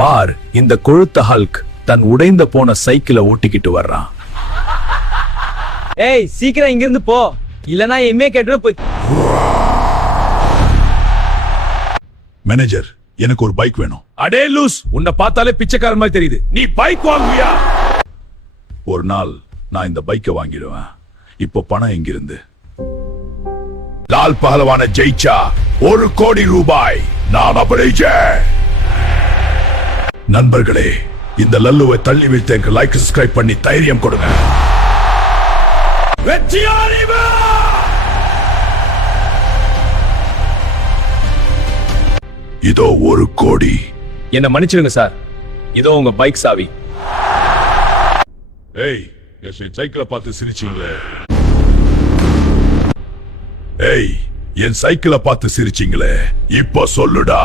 பார், இந்த கொழுத்த ஹல்க் தன் உடைந்த போன சைக்கிளை ஓட்டிக்கிட்டு வர்றான். ஏய், சீக்கிரம் இங்கிருந்து போ, இல்லனா எம்ஏ கேட்டு போய். மேனேஜர், எனக்கு ஒரு பைக் வேணும். அடே லூஸ், உன்னை பார்த்தாலே பிச்சைக்காரன் மாதிரி தெரியுது. நீ பைக் வாங்குவியா? ஒரு நாள் நான் இந்த பைக்கை வாங்கிடுவேன். இப்போ பணம் எங்கிருந்து? லால் பஹலவான ஜெயிச்சா 1 கோடி ரூபாய் நான் அபரேஜே. நண்பர்களே, இந்த லல்லுவை தள்ளி வைத்து எனக்கு லைக் சப்ஸ்கிரைப் பண்ணி தைரியம் கொடுங்க. இதோ 1 கோடி. என்ன மன்னிச்சிடுங்க சார், இதோ உங்க பைக் சாவி. ஏய், என் சைக்கிளை பார்த்து சிரிச்சீங்களே. ஏய், என் சைக்கிளை பார்த்து சிரிச்சீங்களே, இப்போ சொல்லுடா.